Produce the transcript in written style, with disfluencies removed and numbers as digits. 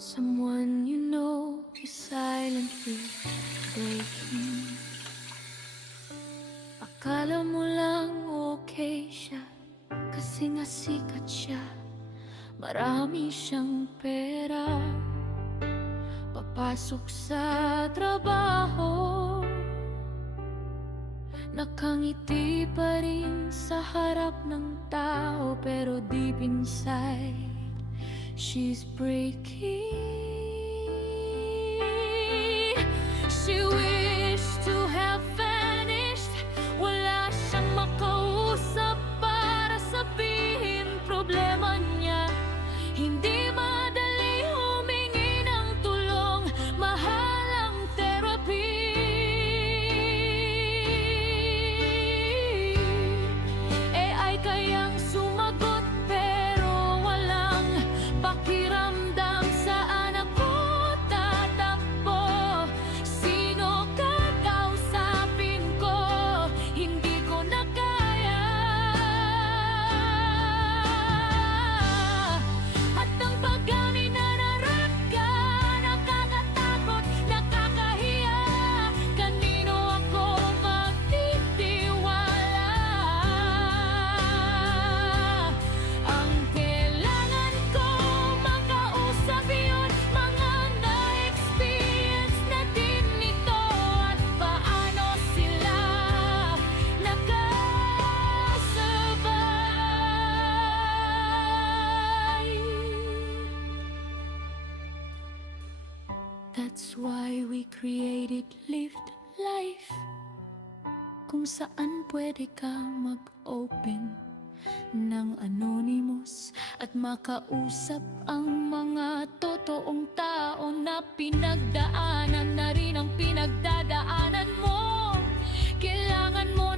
Someone you know is silently breaking. Akala mo lang okay siya kasi nga sikat siya. Marami siyang pera, papasok sa trabaho, nakangiti pa rin sa harap ng tao, pero deep inside she's breaking. She wished to have vanished. Wala siyang makausap para sabihin problema niya. Hindi madali humingi ng tulong, mahal ang therapy. AI kayang sumagot pero walang pakiramdam. Saan ako tatakbo? Sino kakausapin ko? Hindi ko na kaya. At ang pag-amin na naraka, nakakatakot, nakakahiya. Kanino ako magtitiwala? Ang kailangan ko makausap yun, mga na-experience na din nito. At paano sila nakasurvive. That's why we created Lived Life, kung saan pwede ka mag-open ng anonymous at makausap ang mga totoong tao na pinagdaanan na rin ang pinagdadaanan mo. Kailangan mo